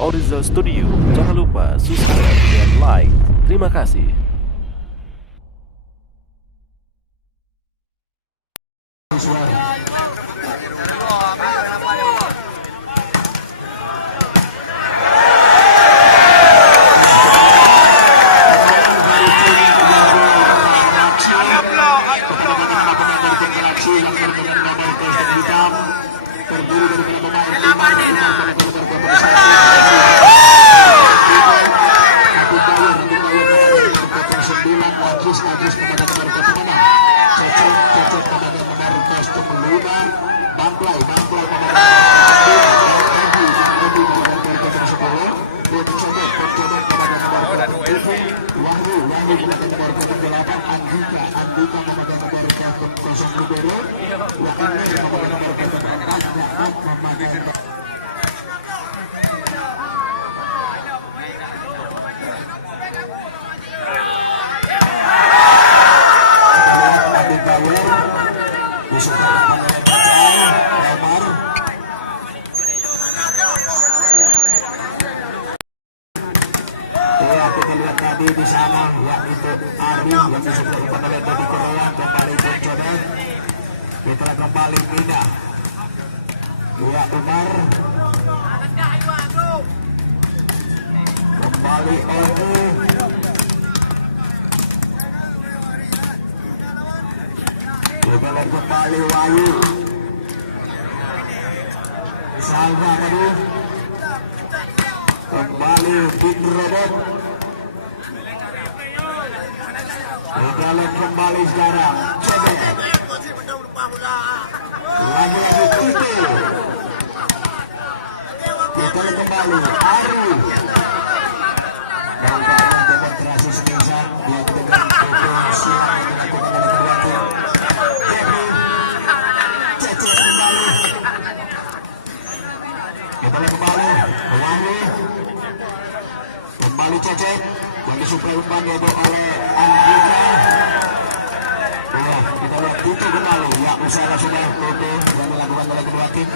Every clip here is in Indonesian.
Oriza Studio. Jangan lupa subscribe dan like. Terima kasih. Kita lihat tadi di sana yaitu Ari yang disebutkan oleh Dodi Korea kembali mencoba. Kita kembali pindah. Ya Umar kembali Oku. Kita lihat kembali Wahyu. Salva tadi. Kembali Big Robot. Kita lihat kembali sekarang Coba lagi-lagi Titi. Kita lihat kembali Ari dan kalian demonstrasi sebisa yang dengan Indonesia dilakukan oleh kedua tim. Cecik kembali. Kita lihat kembali Wahyu. Kembali Cecik yang disuplai umpan yaitu oleh Andika. Kita lihat Titi kembali. Ya usaha sudah Titi yang dilakukan oleh kedua tim.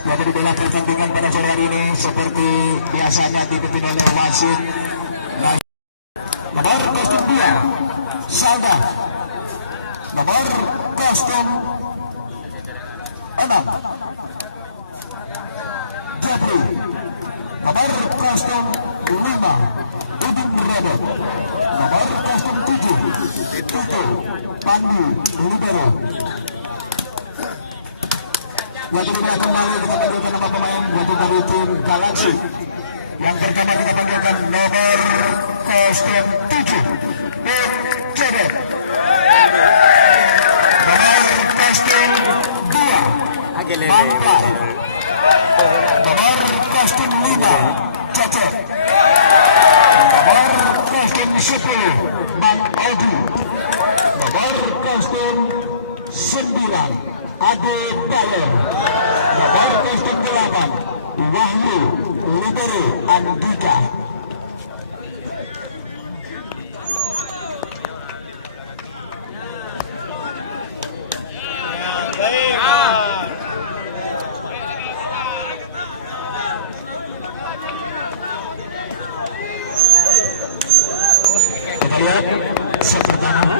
Yang dibela pertandingan pada sore hari ini seperti biasanya dipimpin oleh wasit. Nomor kostum 2 Salda. Nomor kostum 6 Jeffrey. Nomor kostum 5 Udin Robot. Nomor kostum 7 Tutu Pandu Libero. Yang kedua kembali kita panggilkan nama pemain yaitu dari tim Galaxy. Yang pertama kita panggilkan nomor kostum 7 Nick Cedek. Nomor kostum 2 Bangkai. Nomor kostum 5 Cecek. Nomor kostum 10 Bang Audi. Nomor kostum 9 Ade Bayer. Nomor kostum 8 Wahyu Libero Andika. Kita lihat seperti apa.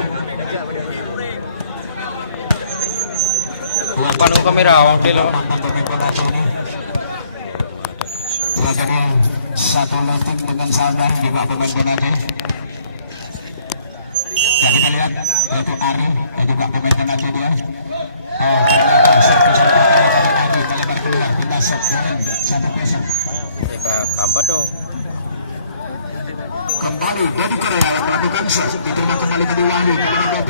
Paano kamera? Okay lang. Satu lanting dengan Salda juga pemain penalti. Dan kita lihat yaitu Ari dan juga pemain penalti dia. Kita satu kosong. Kapan dong? Kembali Dodi Korea yang melakukan shot. Diterima kembali ke Wahyu. Kemudian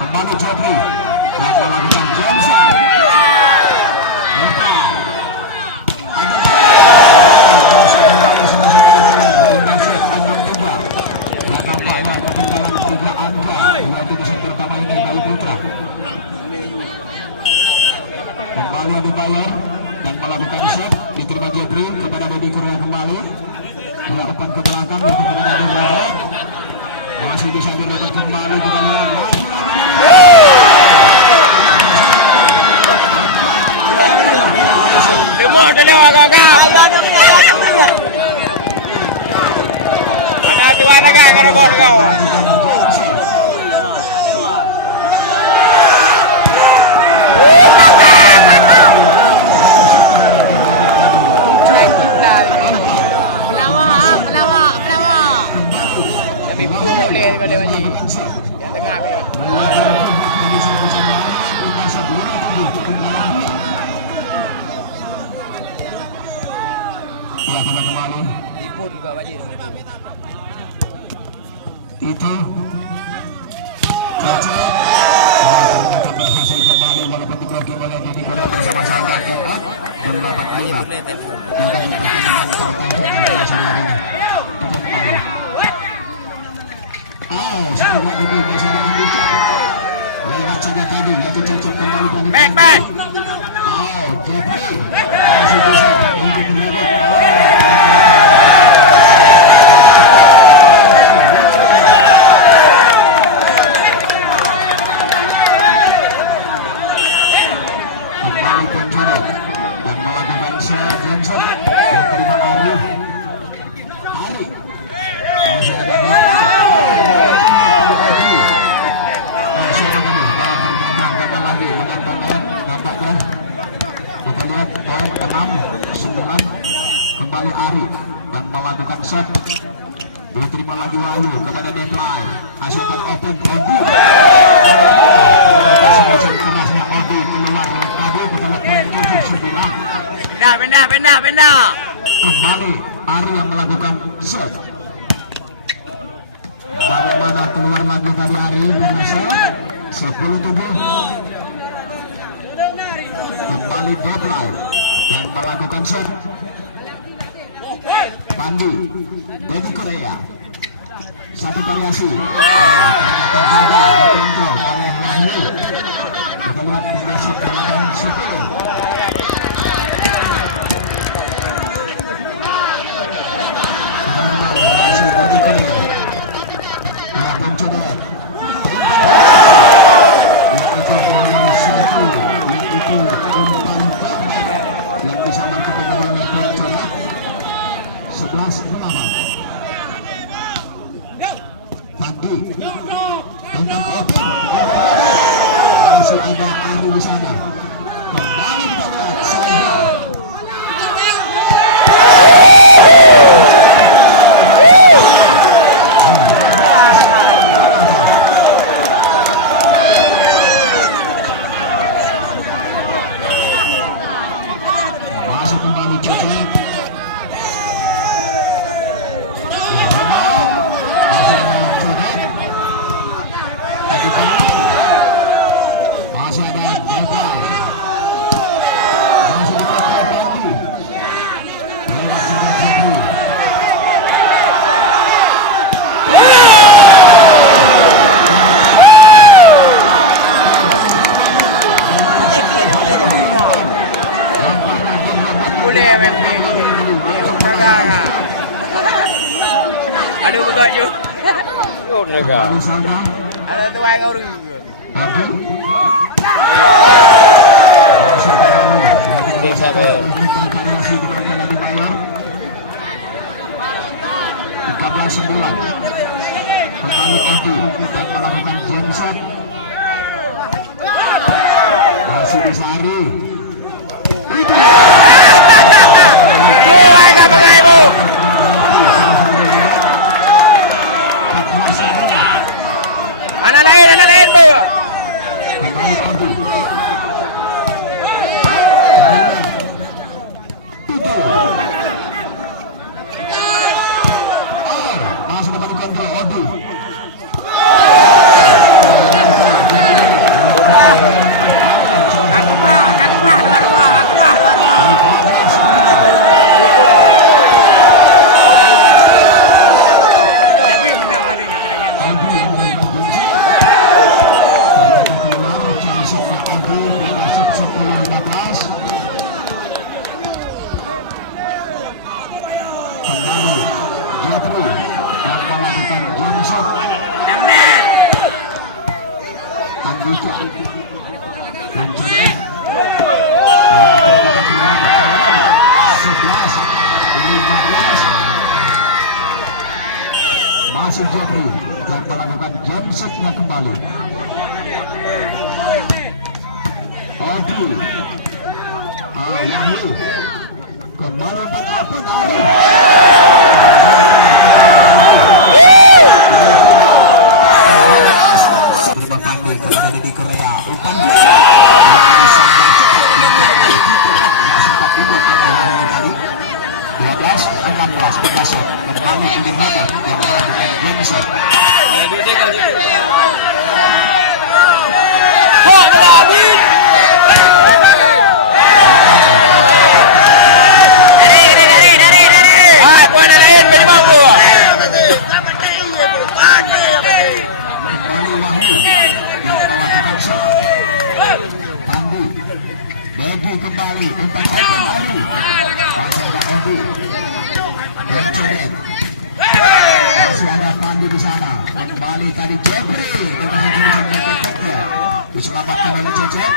kembali Jeffrey yang melakukan Johnson. kembali. Ya, umpan ke belakang untuk kepada Demara. Masih bisa direbut kembali, kita lihat itu berhasil kembali walaupun digrogi oleh Deddy Korea bersama-sama kembali Ari yang melakukan set, diterima lagi Wahyu kepada Deplay, hasilkan open Odi, kerasnya Odi keluar kabur kepada poin 7-9. Benda. Kembali Ari yang melakukan set. Bagaimana keluar lagi dari Ari dengan set 10-7. Kembali Deplay yang melakukan set. Pandi, Deddy Korea, satu variasi. Kontrol oleh Wahyu. Kedua variasi dengan Sepil. Pandi tentang open masih ada Ari di sana. Kembali kita lihat saja. Masuk kembali Cocok. Ada tuan orang. Sebulan kembali Adi dan melakukan genset masih bisa Ari anak lain masih dapat dikontrol Odi. Masih Jeffrey yang melakukan jump shotnya kembali. Odi Ayani kembali mencapai Adi. Di Korea umpan kembali umpan kembali suara Pandi di sana kembali tadi Jeffrey diselamatkan oleh Cecep.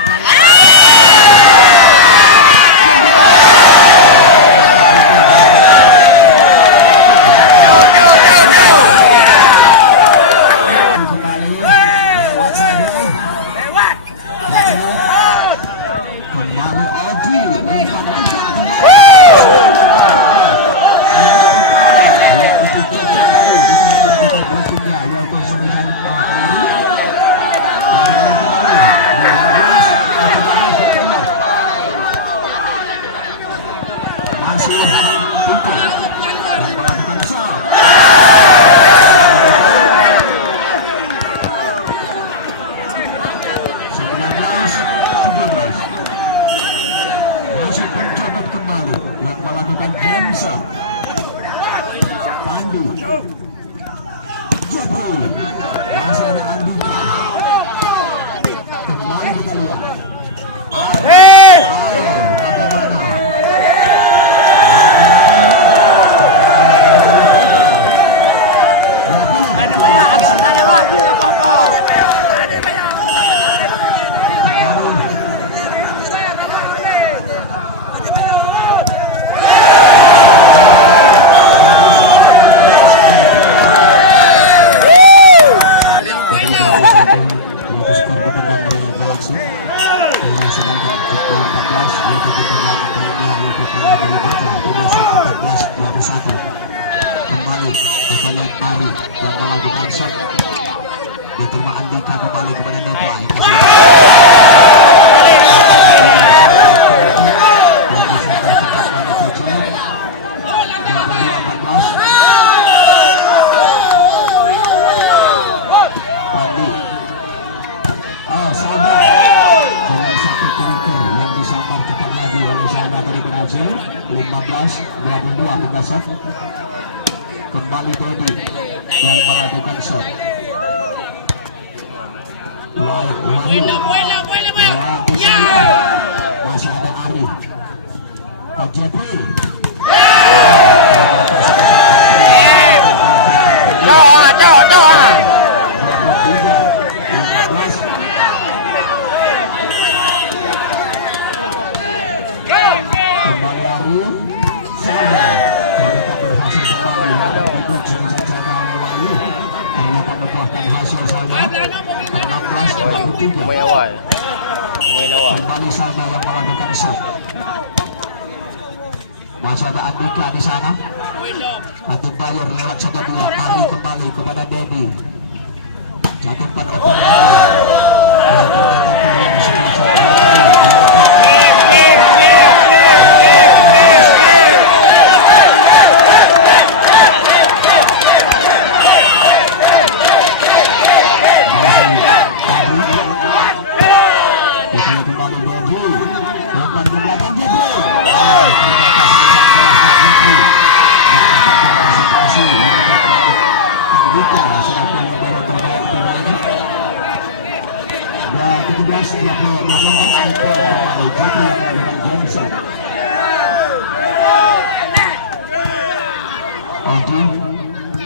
Diterima Andika kembali kepada Nepal. Kembali Dedi yang melakukan shot. Masih ada Ari. Jeffrey. Kembali Salma yang melakukan shot. Masih ada Andika di sana. Nanti Bayer lewat saja dua kali kembali kepada Dedi. Cakupan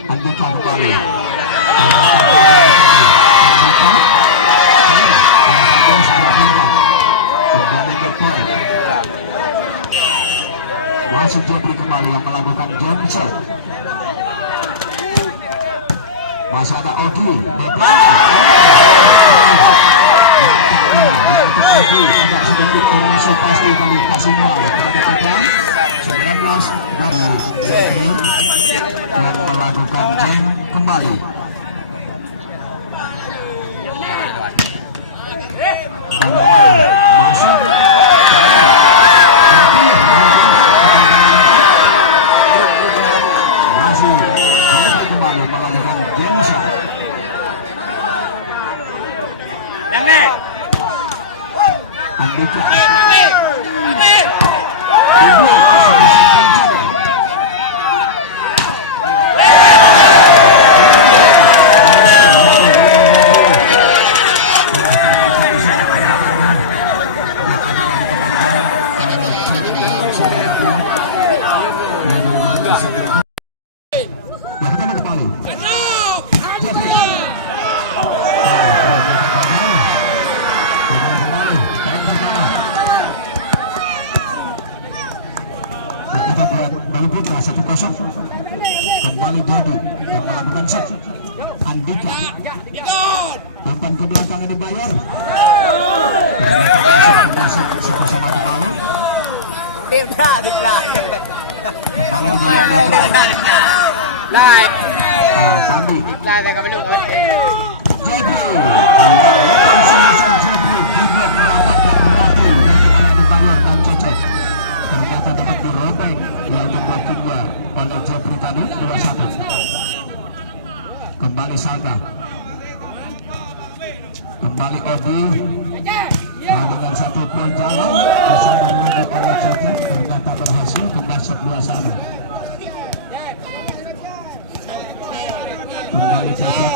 Andika kembali. Masih Jeffrey kembali yang melakukan jump shot. Masih ada Ogi. Agak sedikit termasuk pasti kali kasihnya. 19 yang melakukan jam kembali. Kembali Dodi yang melakukan set. Andika umpan ke belakang yang dibayar. Ternyata dapat dirobek yaitu waktunya oleh Jepri tadi 2-1. Kembali Salka, kembali Obi dengan satu poin jalan disadar lagi oleh Jepri, ternyata berhasil kebasok 2-1. Kembali Jepri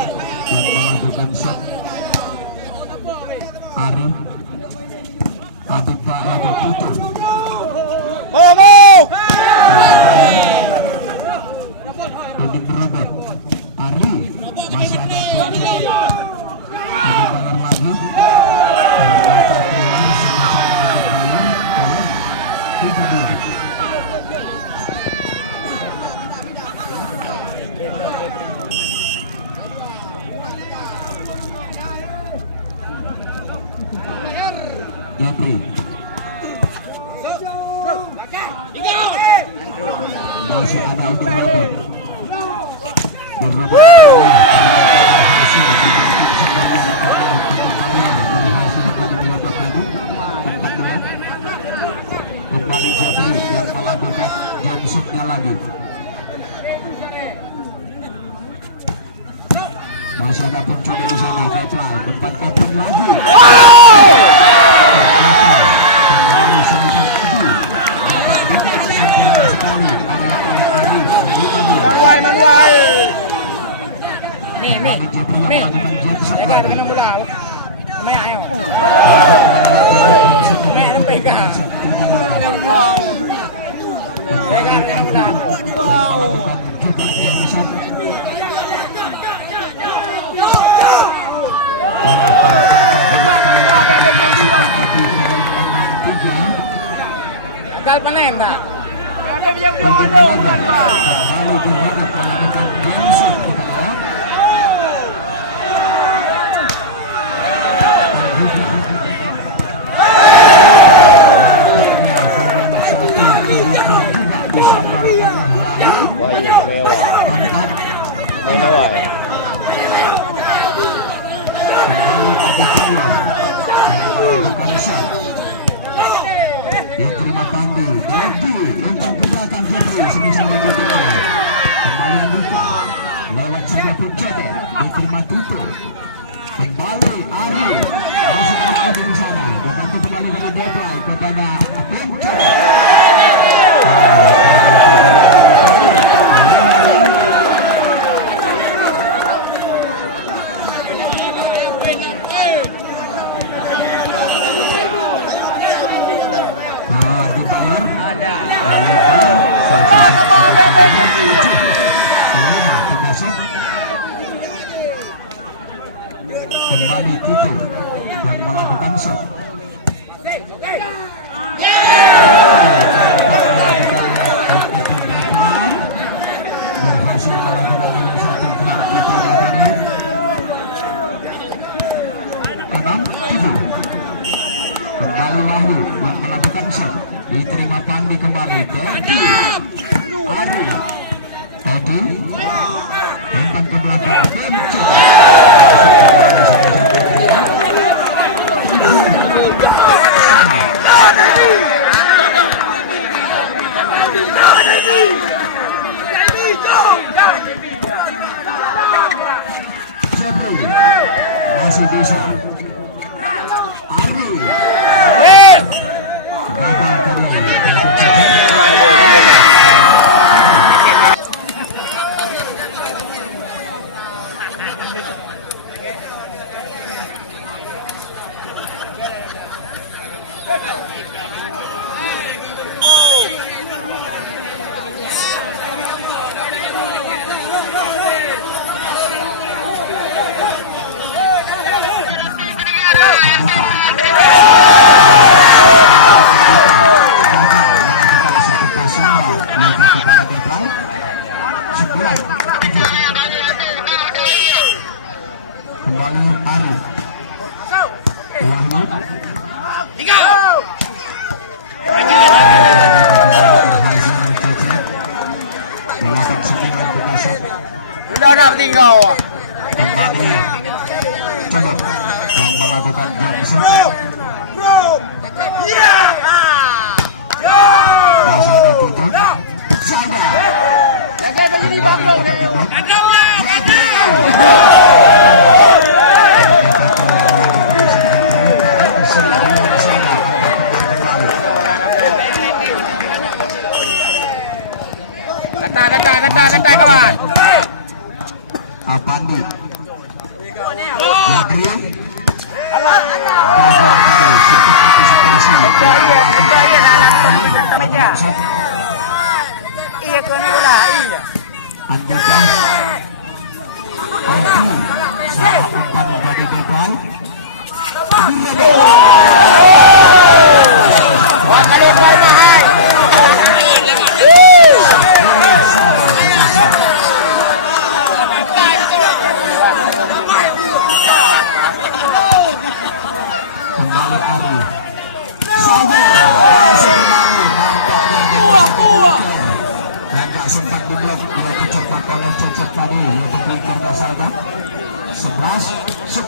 yang melakukan shot. Ari Abibah atau Putu Udin berobek. Ari masih ada bayar lagi. Ternyata keluar sama-sama bayar oleh 3-2. Jepri masih ada Udin berobek. Kembali Jepri yang melakukan jam shootnya lagi. Masih ada pencuri di sana. Deadline umpan open lagi. Nih, ya kan kena bola. Maya ayo. Maya ang pegang. Ya kan kena bola. Gagal panen tak? Diterima Pandi lagi untuk belakang Jepri semisal menggantikan kembali Andika lewat sebuah pencetak diterima Tutu kembali Ari masih ada di sana dibantu kembali dari Deadline kepada Enco. Kembali Tutu yang melakukan shot. Berhasil melakukan satu Pandi kembali. Ari. Tadi. Tempat ke belakang. Masih bisa. Ari. Kembali Ari. Sudah nak tinggal. Kata kawan. Pandi. Sempat diblok, dia kecepatan yang cocok tadi, yaitu Fikir Nasada 11-10.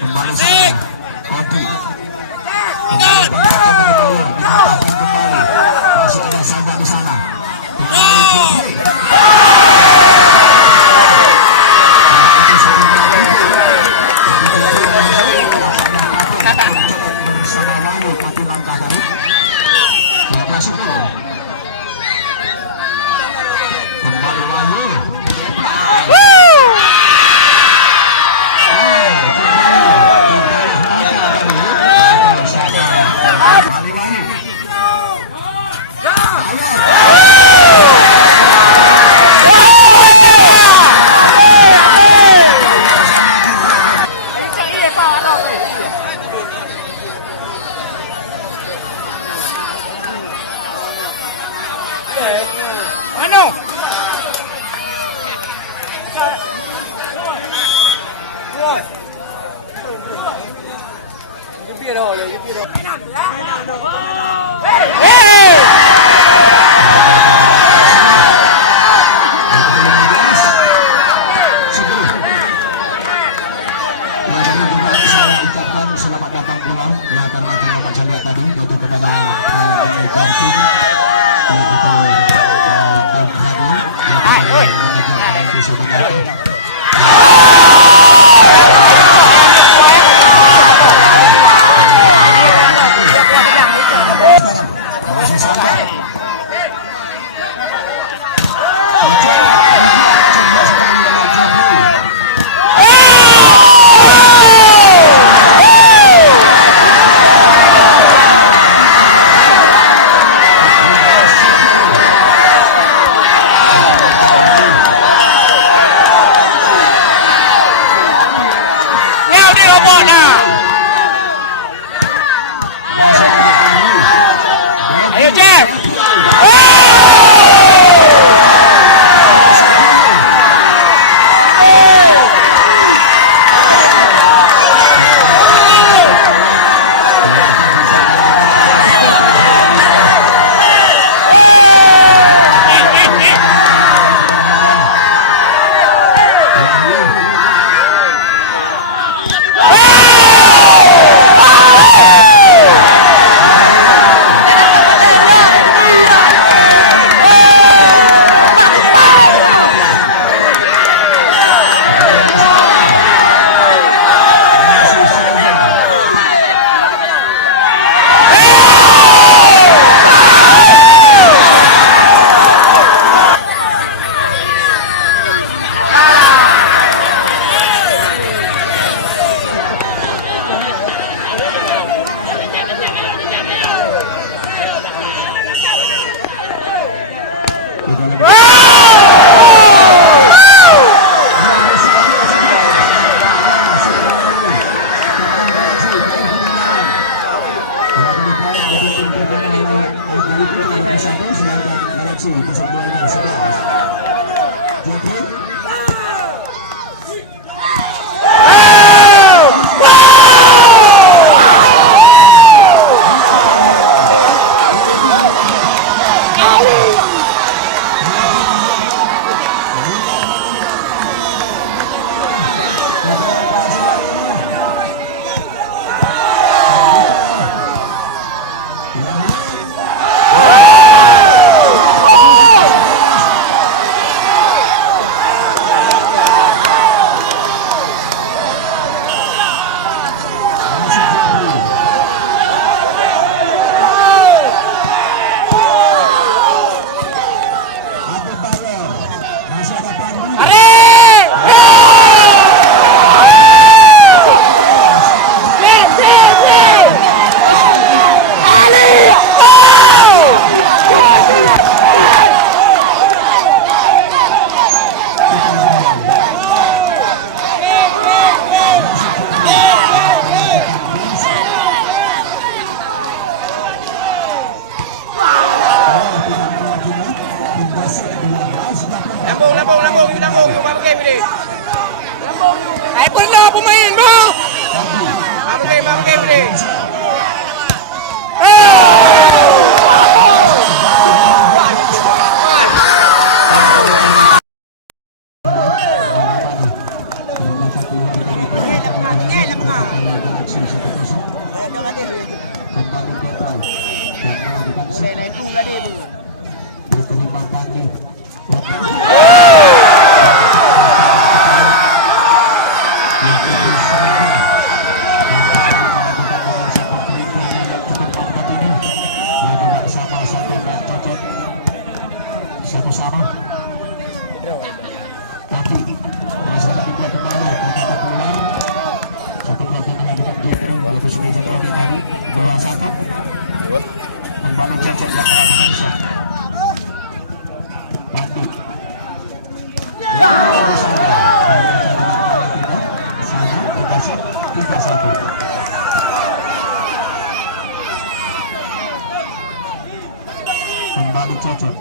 Kembali sana, Odi. Kembali, masih ada Sada di sana. Ano? Selamat datang pulang. Ya, karena terlambat saya lihat tadi, yaitu kepada Lambung, yung mga game ini. Ay, pala pumain mo! Mga game ini. Satu-sama tapi masa kedua kembali ternyata keluar satu pelatihan melakukan Jeffrey yaitu sudah jadi dengan satu kembali cecek belakang Indonesia Pandu sana dikasih 3-1 kembali cecek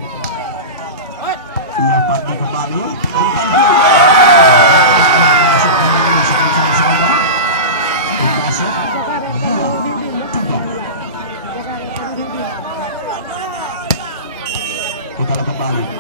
ia Pandu kembali kita kembali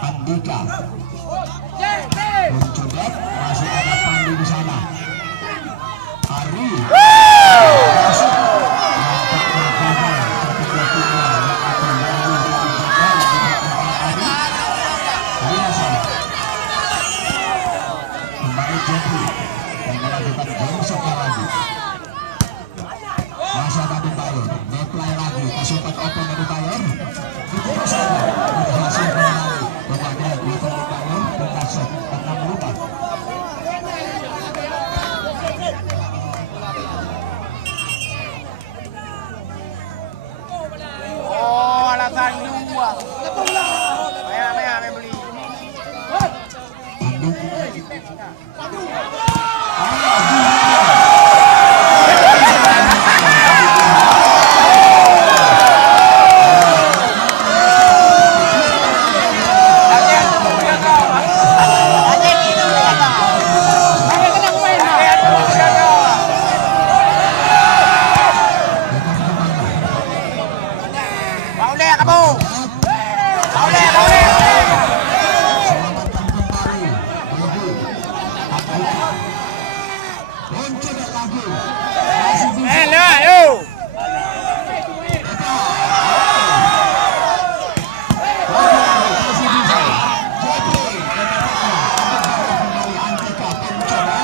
Andika mencoba masih ada Pandu di sana. Ari masuk kembali Jeffrey dan melakukan gongsokan lagi. Masih ada Dubayer, deplay lagi, kesulitan open dari Dubayer. Itu saja berhasil menang. Kepada Dubayer berhasil karena merubah. Oh, alasan dua. Maya beli. Pandu. pencoba lagi. Masih bisa. Hello, yo. Masih bisa. Jepri. Kembali Antika pencoba.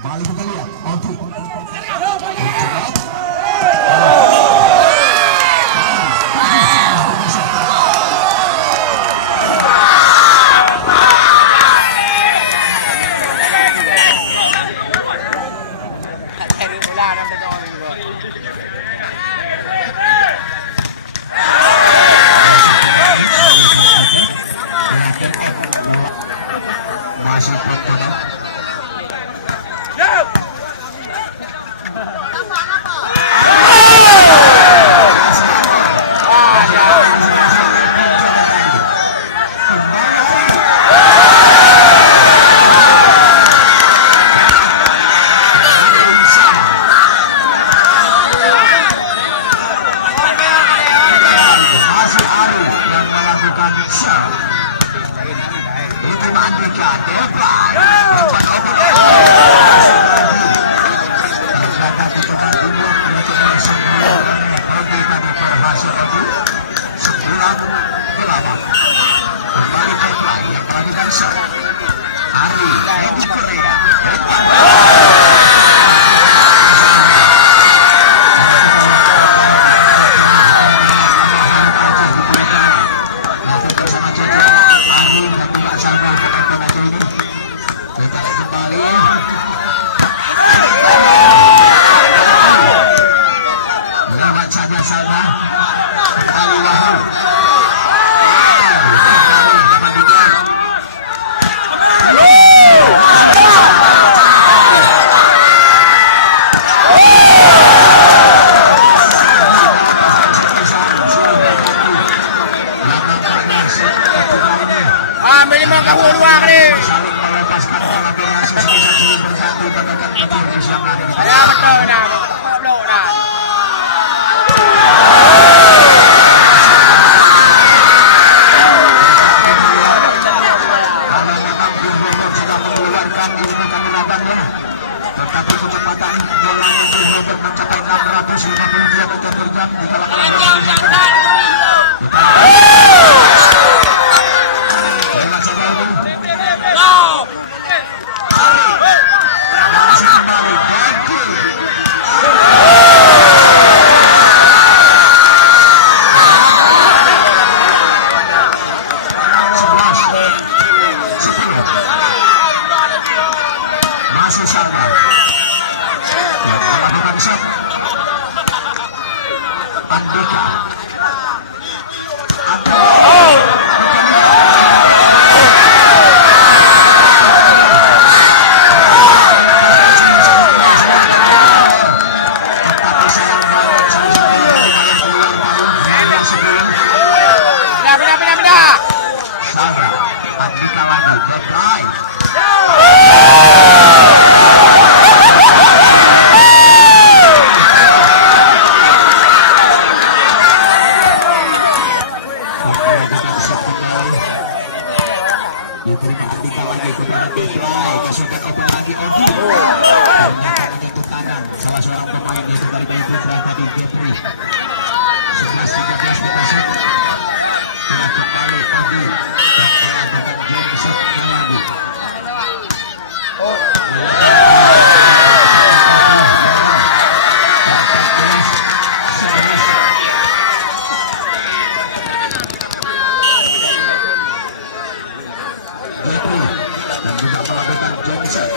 Kembali kita lihat Audrey. Cari bola dalam tengah ni. Masih pencoba. Masih Ari yang melakukan shot. Diterima Andika, Deva. Kembali Deva yang melakukan shot. Ari, Edi Korea. Lewat saja Salma. Kembali Wahyu. Ambil 5 kamu luar ni. Saling melepaskan bola dengan sisi satu berganti bagaikan petir di siang hari. Ya betul dah. Blok dah. Karena memang Gilbert sudah mengeluarkan ilmu kegelapannya, tetapi kecepatan bola Gilbert mencapai 652 meter per jam di dalam lewat saja ini. Masih kembali Becky. Masih Salma yang melakukan shot. Andika. Tetapi sayang banget yang keluar baru sebelum Pindah. Sandra. Andika lagi deadline. Diterima Andika lagi kepada Deadline. Kesukaan open lagi Odi. Ternyata menyentuh tangan salah seorang pemain yaitu dari Kayu Putra tadi Jeffrey. 11-13 kita shoot. Telah kembali Odi dan melakukan game shot lagi. Jeffrey dan juga melakukan jump shot.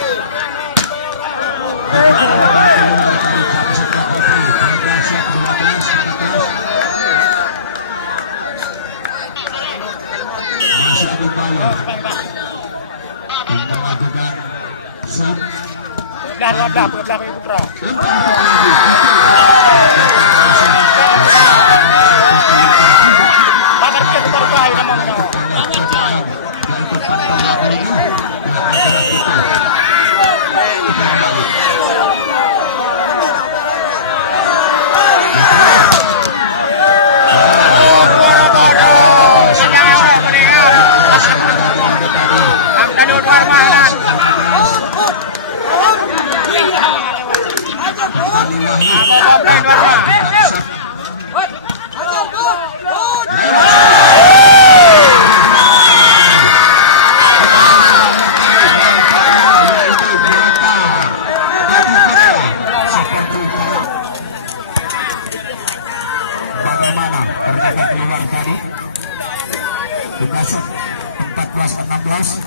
Dipaya. Tinggal juga Sat. Belah putra. Bakar kita terbaik namanya. Bagaimana ternyata keluar tadi Dikasih 14-16.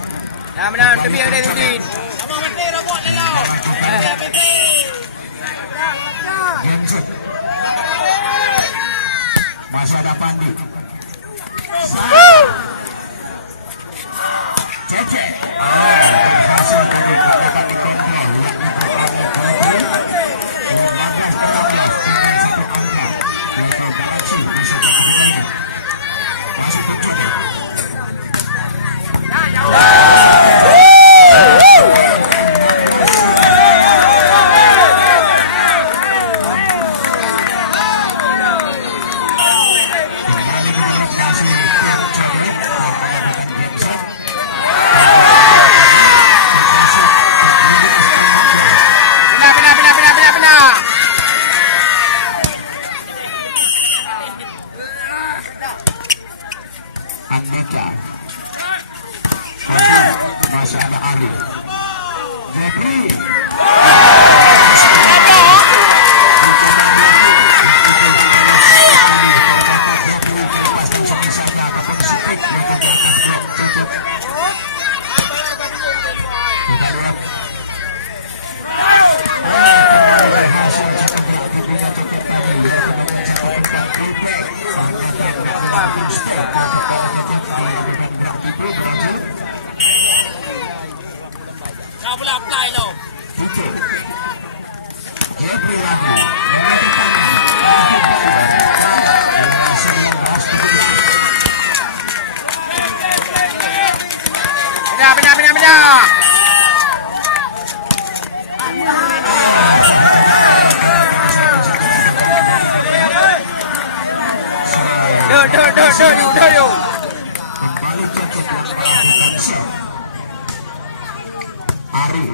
Nah, benar, lebih ada lebih. Genset. Masih ada Pandi. Cece. Berhasil dari dapat dikontrol. 15-16 tinggal satu angka. Untuk Galaxy bisa bermain. Masih terjadi. Benar. Andika. Masih ada Ari. Jepri. Kau boleh apply lo. Jepri lagi. Benar. Do. Kembali ke Ari.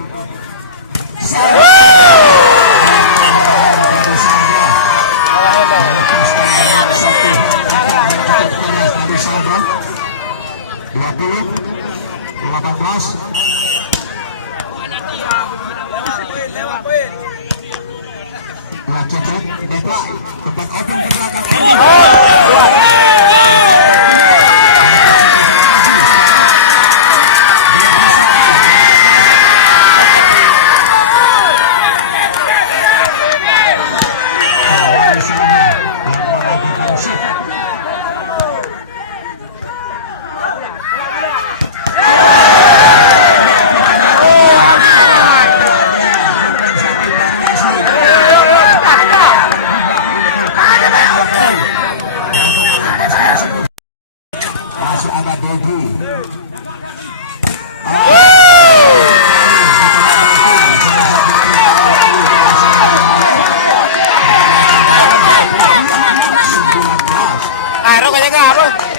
Masih ada Dogu.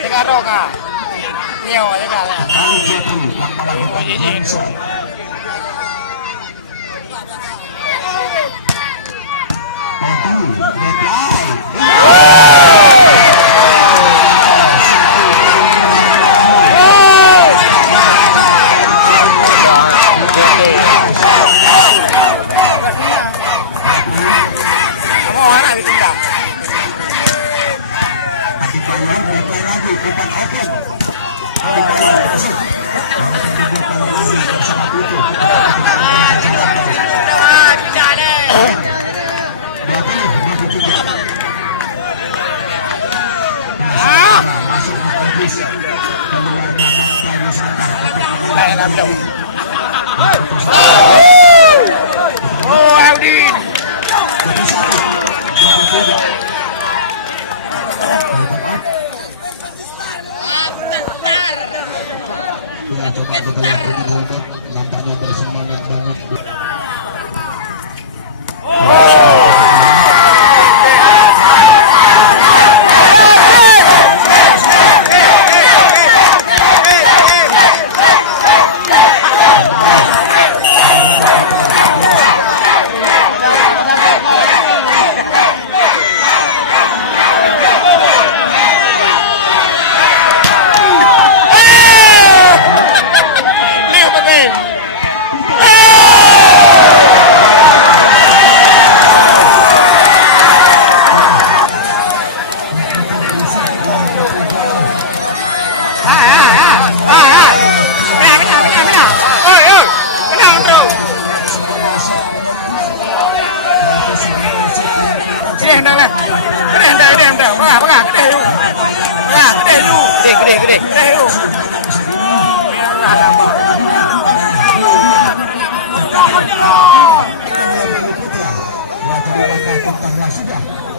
Jaga roka. Nyew jaga lah. Kembali Jepri yang melakukan genset. Dogu, reply. làm đâu. Oh, Aldin. Ya, coba kita lihat ini dulu, nampaknya bersemangat banget.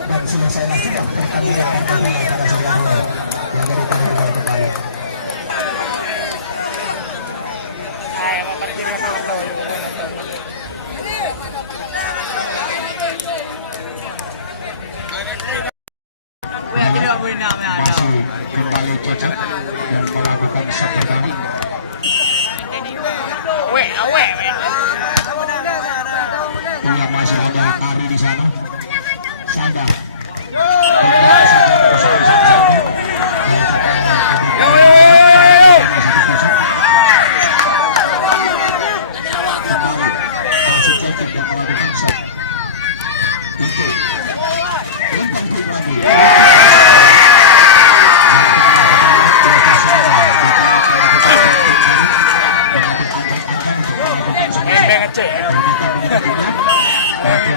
Dan selesailah sudah pertandingan perdana pada sore hari ini yang dari kedua kembali. Masih kembali Cecep dan melakukan serangan. Ia masih ada Ari di sana. Sanda.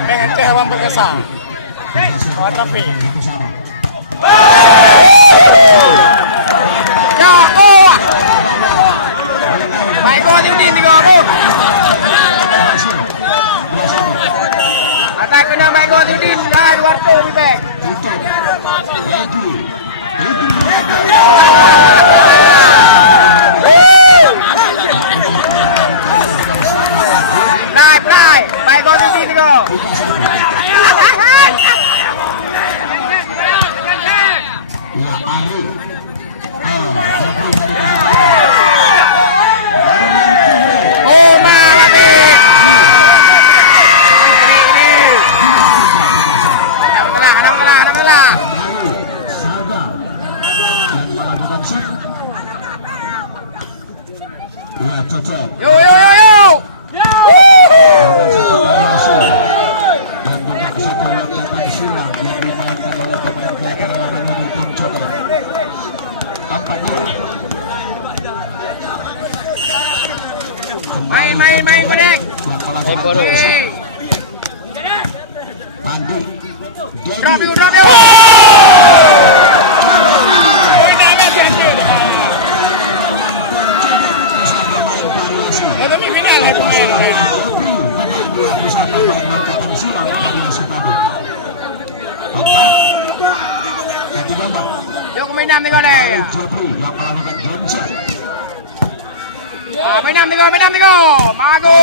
Ngeceh Bang berkesan. Oh, tapi. Ya, oh. Baik kau Udin ni kau. Atak kena baik kau Udin. Dah luar tu ni baik. Play. Baik kau Udin ni kau. Yo. Main Konek. Drop you. Semifinal hai pemain. Yo main 6 ni kau deh. Main 6 ni kau. Mago.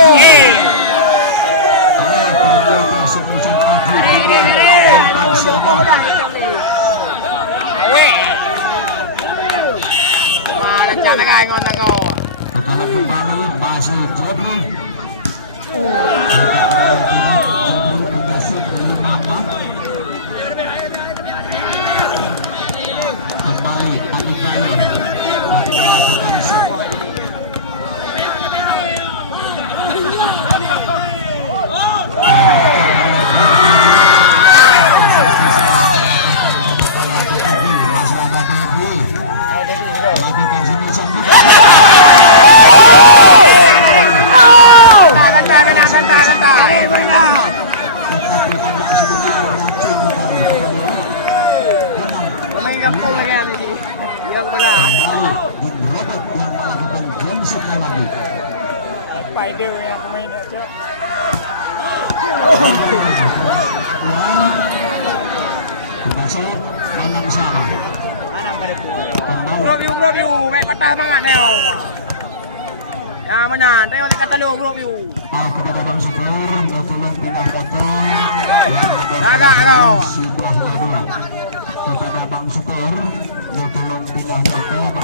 Awe. Mana cak nak ngon tengok. Santai. Spider yang pemain je. Masuk menang sama. Bro view, baik patah banget dia. Ya mana? Tengok dekat telur bro view. Kepada Bang Supir, tolong pindah potong. Agak kau. Kepada Bang Supir, tolong pindah potong.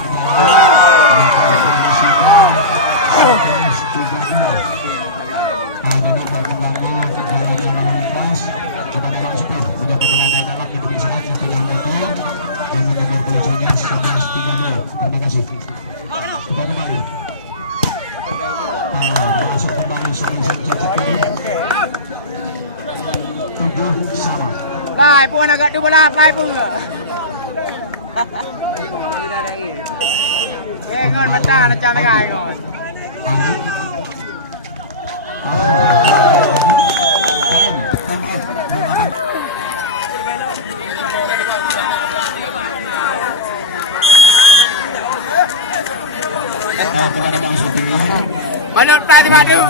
Kepada Bang Supir, sudah berkelanai dalam Indonesia, setelah potong dan mengambil pelucunya 11-3. Terima kasih. Kita kembali. Masuk kembali Senin tujuh sama. Lai pun agak dua belah, lai pun. Ngon mentah macam mai ngon. Banyak tadi madu.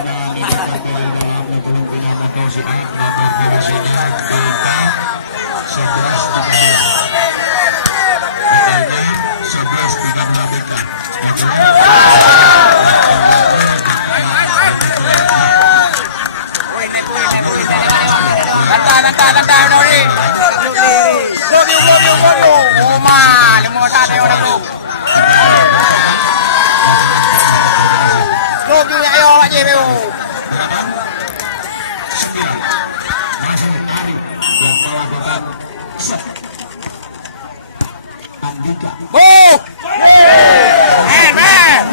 Lantai Dori. Oh ma, lemah tak ada orang tu. Go juga ayo aja beo. Oh! Man!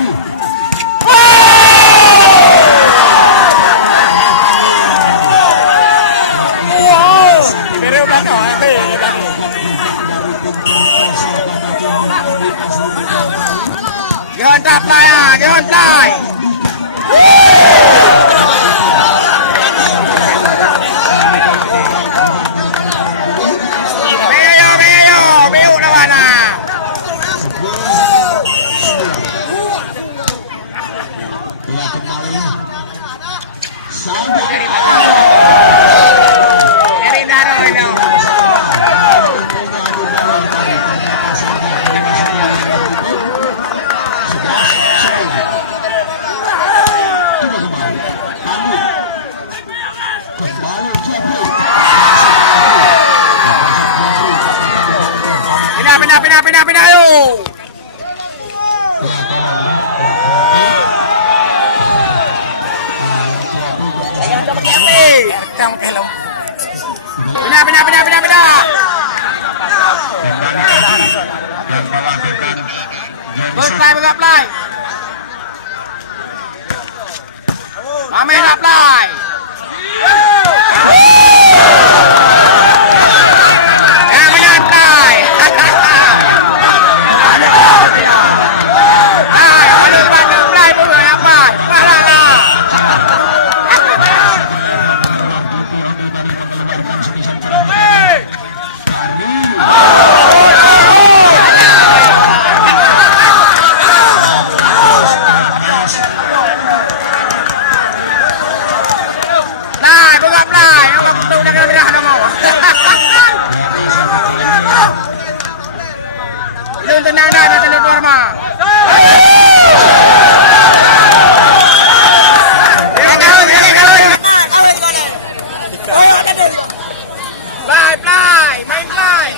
Wow! Beri belakang, Gihontak lah ya, gihontak. Beo dah mana? Dari daro ini. Pindah yo. Jangan coba pakai api. Tang kalau. Pindah. Berplay. Amin apply. Tenang dah, nak telur luar mah. Play, main play.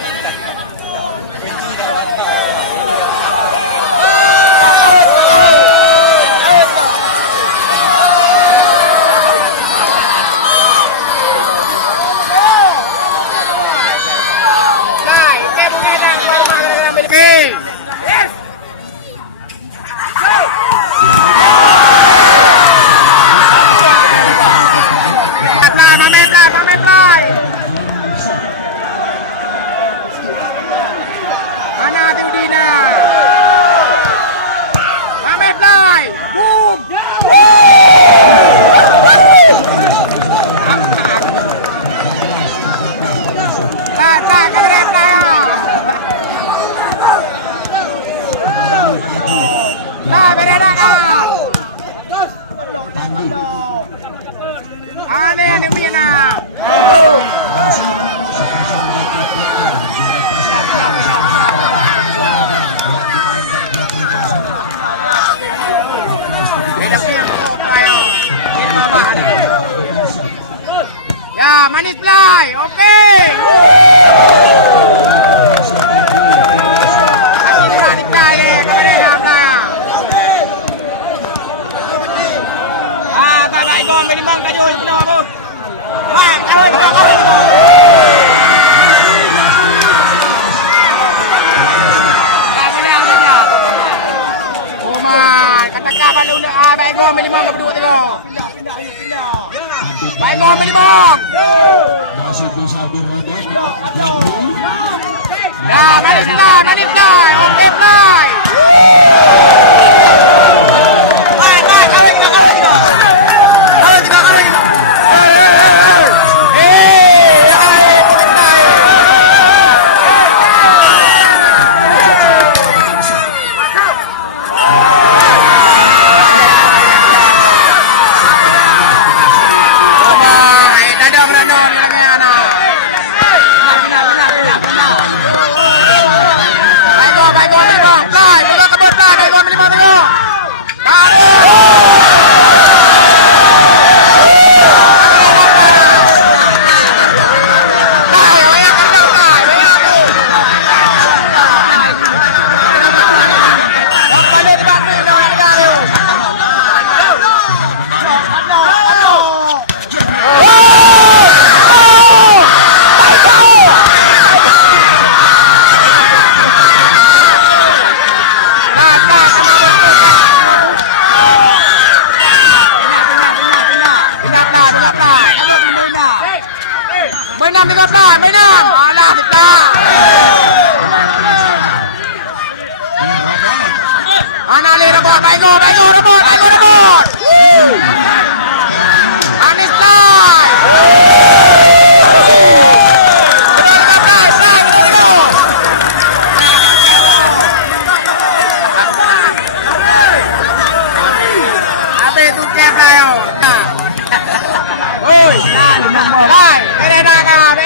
Ano punya na. Ya, manis fly. Okey. Lagi berani fly ni. Kemana dah fly? Bye-bye con. Bên băng ta rồi. Đâu không? Ơi, katakan lu nak baik kau minimum berdua tu. Baik kau minimum. Dah, balik fly. Okey fly. Menam. Alah, kita. Anak le rebut. Baik gol, rebut. Anis fly. Apa tu cap lah yo. Oi. Hai, ini dah kan.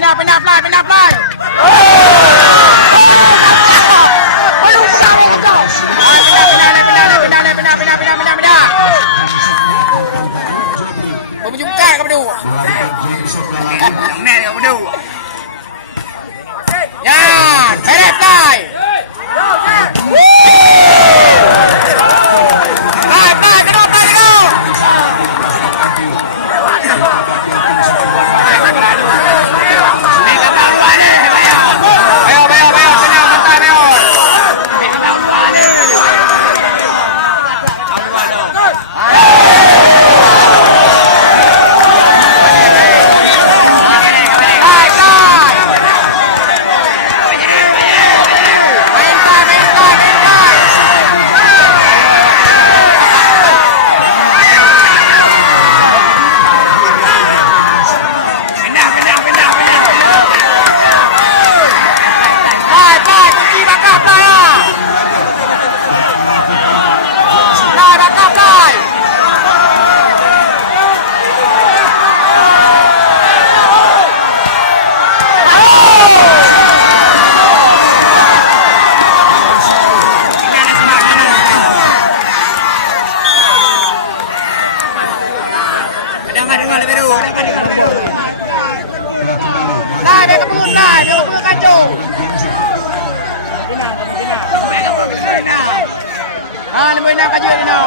Aku dah. Pindah fly. Pindah. Berjumpa ke berdua. Mer ke berdua. Ya, direct fly. Nak kaju ni no.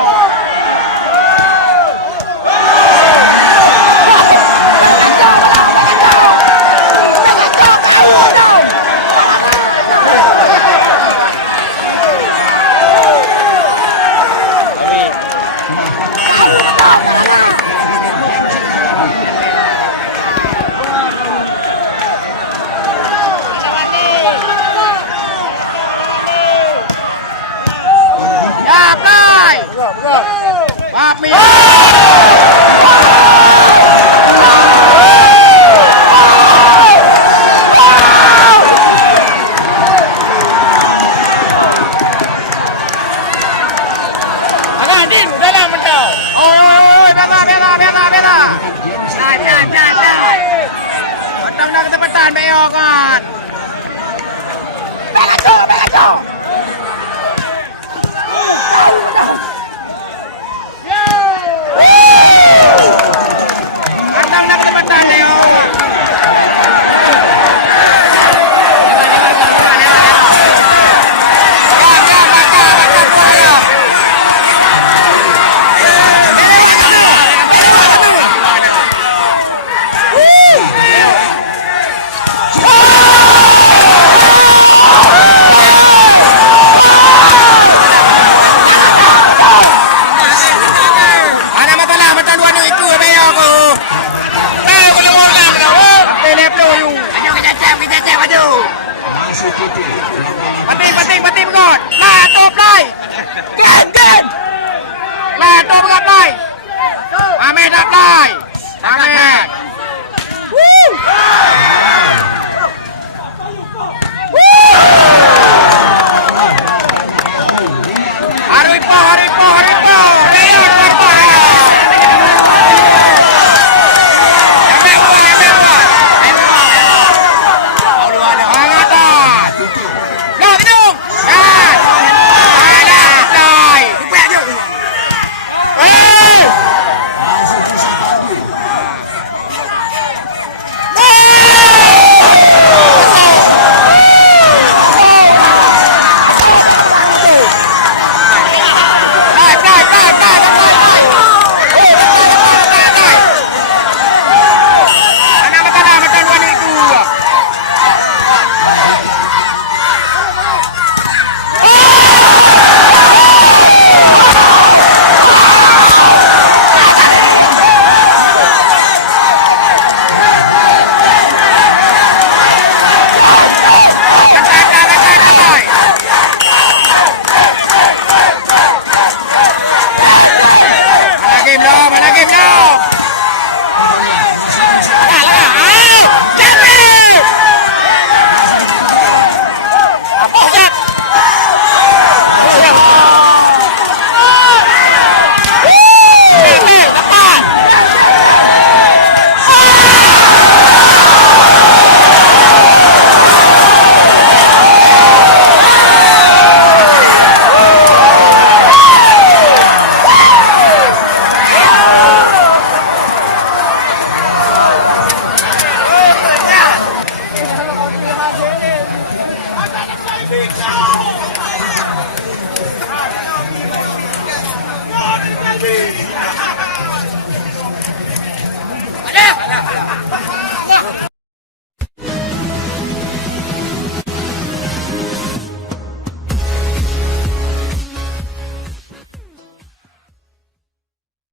Citi. Pati begot. Lah tu play. Gen. Lah tu begot play. Amin dah play. Amin.